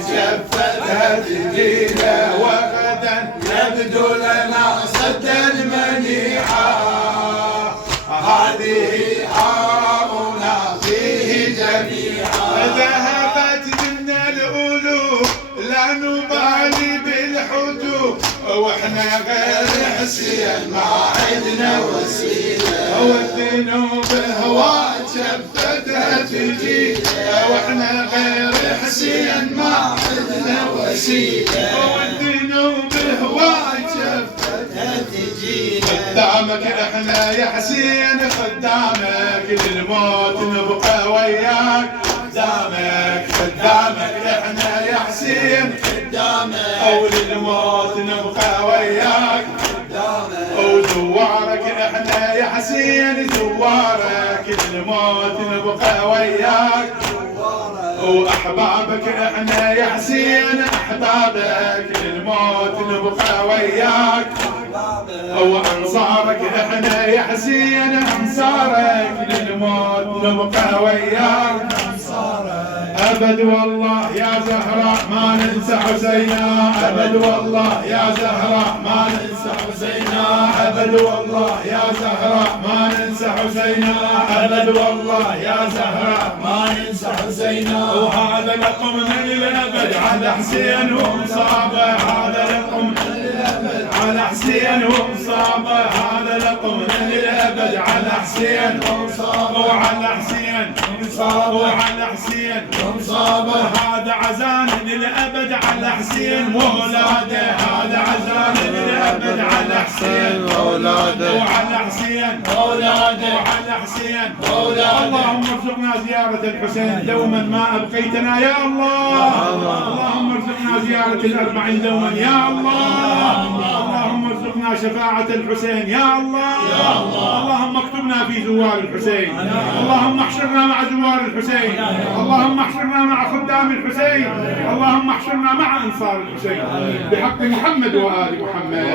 شفتها تجينا وغدا يبدو لنا صدا منيعا. هذه حارنا فيه جميعا. ذهبت منا الألوف لا نبالي بالحدود، واحنا غير حسين ما عندنا وسيله. والذنوب هواء شفتها تجينا واحنا غير حسين ما عندنا وسيله. والذنوب هواء شفتها تجينا. خدامك احنا يا حسين خدامك للموت نبقى وياك. خدامك احنا يا حسين خدامك او للموت نبقى وياك. وزوارك احنا يا حسين زوارك للموت نبقى وياك. واحبابك احنا يا حسين احبابك للموت نبقى وياك. وانصارك احنا يا حسين انصارك للموت نبقى وياك. أبد والله يا زهراء ما ننسى حسينا. أبد والله يا زهراء ما ننسى حسينا. أبد والله يا زهراء ما ننسى حسينا. أبد والله يا زهراء ما ننسى حسينا. وهذا لقمنا للأبد على حسين ومصابه. هذا لقمنا للأبد على حسين ومصابه. هذا لقمنا للأبد على حسين ومصابه. وعلى حسين ومصابه. وعلى حسين ومصابه. هذا عزان للأبد على حسين وولاده. هذا عزان للأبد على حسين وولاده. وعلى حسين وولاده. وعلى حسين وولاده. اللهم ارزقنا زيارة الحسين دوما ما أبقيتنا يا الله. اللهم ارزقنا زيارة الأربعين دوما يا الله. اللهم ارزقنا شفاعة الحسين يا الله. اللهم اكتبنا في زوار الحسين. اللهم احشرنا مع زوار الحسين. اللهم احشرنا مع خدام الحسين. اللهم احشرنا مع انصار الحسين بحق محمد وآل محمد.